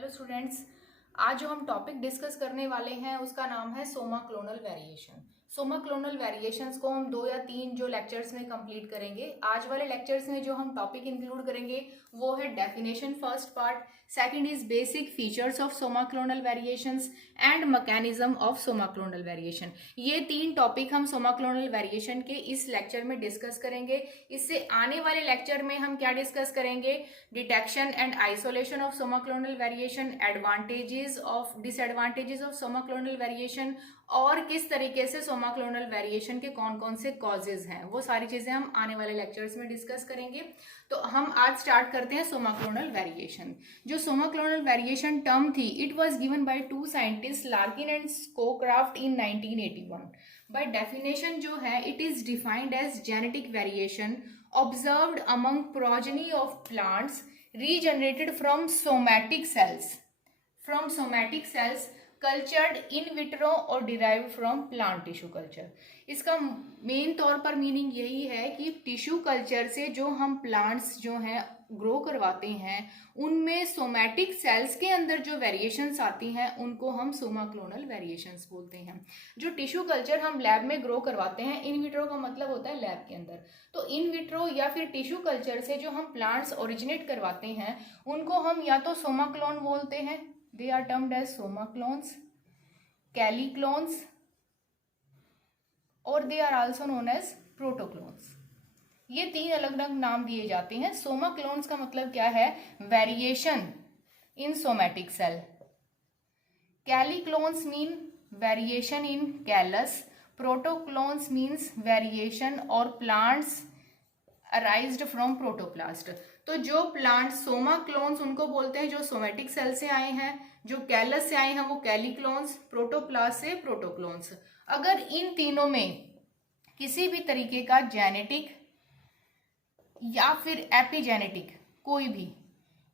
Hello students, आज जो हम टॉपिक डिस्कस करने वाले हैं उसका नाम है Soma clonal variation. Soma clonal variations को हम 2 या 3 जो लेक्चर्स में कंप्लीट करेंगे। आज वाले लेक्चर्स में जो हम टॉपिक इंक्लूड करेंगे वो है definition first part, second is basic features of Soma clonal variations and mechanism of somaclonal variation. ये 3 टॉपिक हम सोमा क्लोनल वेरिएशन के इस लेक्चर में डिस्कस करेंगे। इससे आने वाले लेक्चर में हम क्या डिस्कस करेंगे? Detection and isolation of somaclonal variation, advantages of disadvantages of somaclonal variation और किस तरीके से सोमा क्लोनल वेरिएशन के कौन कौन से कॉजेज हैं, वो सारी चीजें हम आने वाले लेक्चर्स में डिस्कस करेंगे। तो हम आज स्टार्ट करते हैं सोमा क्लोनल वेरिएशन। जो सोमा क्लोनल वेरिएशन टर्म थी, it was given by 2 scientist Larkin and Scowcroft in 1981। By definition जो है, it is defined as genetic variation observed among progeny of plants regenerated from somatic cells cultured in vitro और derived from plant tissue culture। इसका main तौर पर meaning यही है कि tissue culture से जो हम प्लांट्स जो हैं ग्रो करवाते हैं, उनमें सोमैटिक सेल्स के अंदर जो वेरिएशंस आती हैं उनको हम सोमा क्लोनल वेरिएशंस बोलते हैं। जो टिश्यू कल्चर हम लैब में ग्रो करवाते हैं, इन विट्रो का मतलब होता है लैब के अंदर, तो इन विट्रो या फिर टिश्यू कल्चर से जो हम प्लांट्स ओरिजिनेट करवाते हैं उनको हम या तो सोमा क्लोन बोलते हैं, they are termed as somaclones, calliclones, और they are also known as protoclones. ये 3 अलग अलग नाम दिए जाते हैं। सोमा क्लोन्स का मतलब क्या है? Variation in somatic cell. Calliclones mean variation in callus. Protoclones means variation और प्लांट्स अराइज्ड फ्रॉम प्रोटोप्लास्ट। तो जो प्लांट सोमा क्लोन्स उनको बोलते हैं जो सोमैटिक सेल से आए हैं, जो कैलस से आए हैं वो कैली क्लोन्स, प्रोटोप्लास्ट से प्रोटोक्लोन्स। अगर इन तीनों में किसी भी तरीके का जेनेटिक या फिर एपिजेनेटिक कोई भी,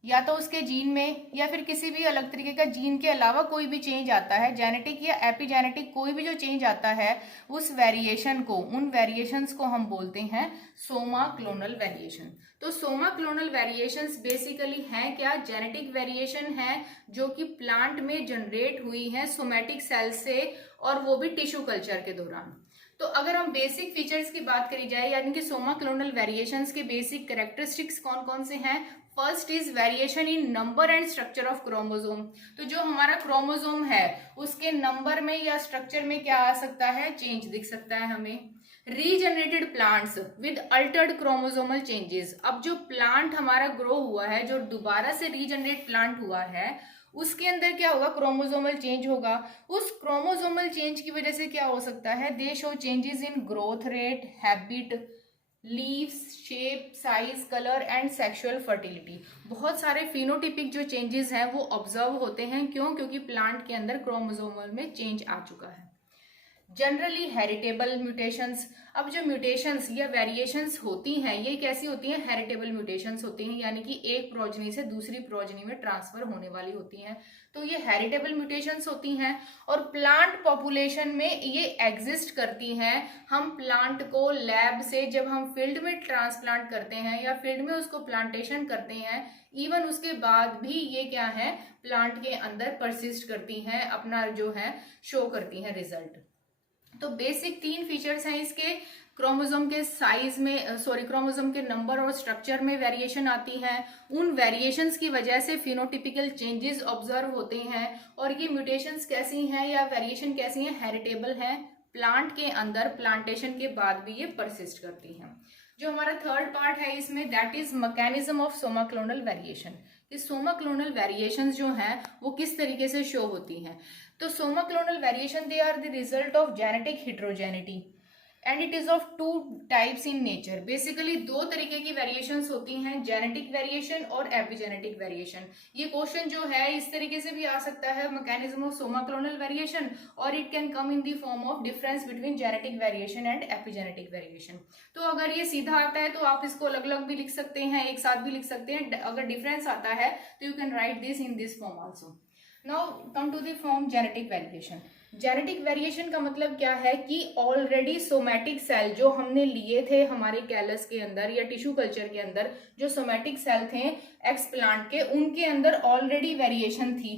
या तो उसके जीन में या फिर किसी भी अलग तरीके का जीन के अलावा कोई भी चेंज आता है, जेनेटिक या एपिजेनेटिक कोई भी जो चेंज आता है, उस वेरिएशन को, उन वेरिएशंस को हम बोलते हैं सोमा क्लोनल वेरिएशन। तो सोमा क्लोनल वेरिएशंस बेसिकली हैं क्या? जेनेटिक वेरिएशन है जो कि प्लांट में जनरेट हुई है सोमैटिक सेल से, और वो भी टिश्यू कल्चर के दौरान। तो अगर हम बेसिक फीचर्स की बात करी जाए, यानी कि सोमा क्लोनल वेरिएशंस के बेसिक कैरेक्टरिस्टिक्स कौन कौन से हैं? First is variation in number and structure of chromosome. तो जो हमारा क्रोमोसोम है उसके नंबर में या स्ट्रक्चर में क्या आ सकता है? चेंज दिख सकता है हमें। Regenerated plants with Altered chromosomal changes. अब जो प्लांट हमारा ग्रो हुआ है, जो दोबारा से रीजनरेट प्लांट हुआ है, उसके अंदर क्या होगा? क्रोमोसोमल चेंज होगा। उस क्रोमोसोमल चेंज की वजह से क्या हो सकता है? दे show changes in growth rate, habit, leaves, shape, size, colour and sexual fertility. बहुत सारे फिनोटिपिक जो चेंजेस हैं वो ऑब्जर्व होते हैं। क्यों? क्योंकि प्लांट के अंदर क्रोमोसोमल में चेंज आ चुका है। Generally heritable mutations. अब जो म्यूटेशंस या वेरिएशंस होती हैं, ये कैसी होती हैं? हेरिटेबल म्यूटेशंस होती हैं, यानी कि एक प्रोजनी से दूसरी प्रोजनी में ट्रांसफर होने वाली होती हैं। तो ये हेरिटेबल म्यूटेशंस होती हैं और प्लांट पॉपुलेशन में ये एग्जिस्ट करती हैं। हम प्लांट को लैब से जब हम फील्ड में ट्रांसप्लांट करते हैं या फील्ड में उसको प्लांटेशन करते हैं, इवन उसके बाद भी ये क्या है? प्लांट के अंदर परसिस्ट करती हैं, अपना जो है शो करती हैं रिजल्ट। तो बेसिक 3 फीचर्स हैं इसके। क्रोमोसोम के साइज में, क्रोमोसोम के नंबर और स्ट्रक्चर में वेरिएशन आती है। उन वेरिएशंस की वजह से फिनोटिपिकल चेंजेस ऑब्जर्व होते हैं। और ये म्यूटेशंस कैसी हैं या वेरिएशन कैसी हैं? हेरिटेबल हैं, प्लांट के अंदर प्लांटेशन के बाद भी ये परसिस्ट करती हैं। जो हमारा थर्ड पार्ट है इसमें, that is mechanism of somaclonal variation. कि सोमा क्लोनल वेरिएशंस जो हैं वो किस तरीके से शो होती हैं। तो somaclonal variation, they are the result of genetic heterogeneity and it is of 2 types in nature. Basically 2 तरीके की वेरिएशंस होती हैं, जेनेटिक वेरिएशन और एपिजेनेटिक वेरिएशन। ये क्वेश्चन जो है इस तरीके से भी आ सकता है, mechanism of somaclonal variation, और it can come in the form of difference between genetic variation and epigenetic variation. तो अगर ये सीधा आता है तो आप इसको अलग अलग भी लिख सकते हैं, एक साथ भी लिख सकते हैं। अगर डिफरेंस आता है तो you can write this in this form also. Now come to the form genetic variation. Genetic variation का मतलब क्या है कि ऑलरेडी सोमैटिक सेल जो हमने लिए थे हमारे कैलस के अंदर या टिश्यू कल्चर के अंदर, जो सोमैटिक सेल थे एक्स प्लांट के, उनके अंदर ऑलरेडी वेरिएशन थी,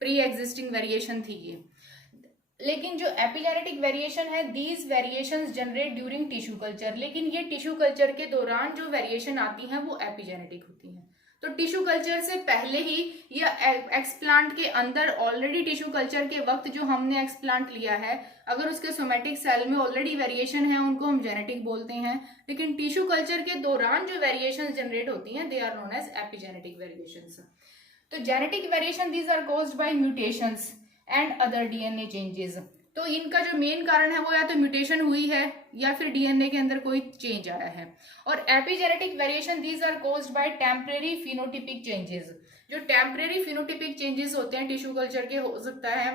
प्री एग्जिस्टिंग वेरिएशन थी ये। लेकिन जो एपिजेनेटिक वेरिएशन है, these variations generate during tissue culture, लेकिन ये टिश्यू कल्चर के दौरान जो वेरिएशन आती हैं वो एपिजेनेटिक होती हैं। तो टिश्यू कल्चर से पहले ही या एक्सप्लांट के अंदर ऑलरेडी टिश्यू कल्चर के वक्त जो हमने एक्सप्लांट लिया है, अगर उसके सोमैटिक सेल में ऑलरेडी वेरिएशन है उनको हम जेनेटिक बोलते हैं। लेकिन टिश्यू कल्चर के दौरान जो वेरिएशन जनरेट होती हैं they are known as epigenetic variations. तो genetic variation these are caused by mutations and other DNA changes. तो इनका जो मेन कारण है वो या तो म्यूटेशन हुई है या फिर डीएनए के अंदर कोई चेंज आया है। और epigenetic variation these are caused by temporary phenotypic changes. जो टेम्परेरी फिनोटिपिक चेंजेस होते हैं टिश्यू कल्चर के, हो सकता है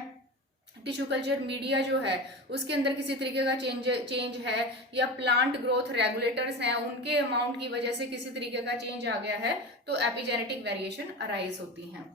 टिश्यू कल्चर मीडिया जो है उसके अंदर किसी तरीके का चेंज है, या प्लांट ग्रोथ रेगुलेटर्स हैं उनके अमाउंट की वजह से किसी तरीके का चेंज आ गया है, तो एपिजेनेटिक वेरिएशन अराइज होती हैं।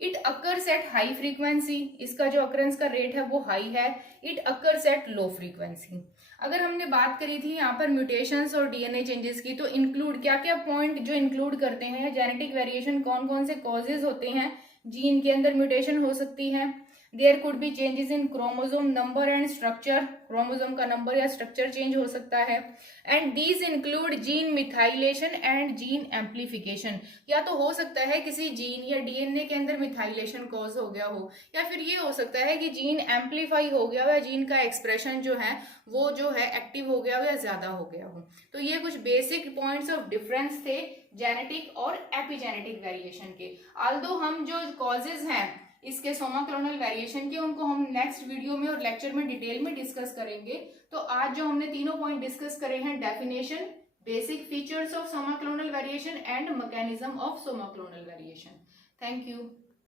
It occurs at high frequency, इसका जो अकरेंस का रेट है वो हाई है। It occurs at low frequency. अगर हमने बात करी थी यहाँ पर म्यूटेशंस और डीएनए चेंजेस की, तो इंक्लूड क्या क्या पॉइंट जो इंक्लूड करते हैं जेनेटिक वेरिएशन, कौन कौन से कॉजेज होते हैं। जीन के अंदर म्यूटेशन हो सकती है, there could be changes in chromosome number and structure, chromosome का नंबर या स्ट्रक्चर चेंज हो सकता है। And these include gene methylation and gene amplification, या तो हो सकता है किसी जीन या डीएनए के अंदर मिथाइलेशन कॉज हो गया हो, या फिर ये हो सकता है कि जीन एम्प्लीफाई हो गया हो या जीन का एक्सप्रेशन जो है वो जो है एक्टिव हो गया हो या ज्यादा हो गया हो। तो ये कुछ बेसिक पॉइंट्स ऑफ डिफरेंस थे जेनेटिक और एपिजेनेटिक वेरिएशन के। आल्दो हम जो कॉजेज हैं इसके सोमा क्लोनल वेरिएशन के, उनको हम नेक्स्ट वीडियो में और लेक्चर में डिटेल में डिस्कस करेंगे। तो आज जो हमने तीनों पॉइंट डिस्कस करे हैं, definition, basic features of somaclonal variation and mechanism of somaclonal variation. Thank you.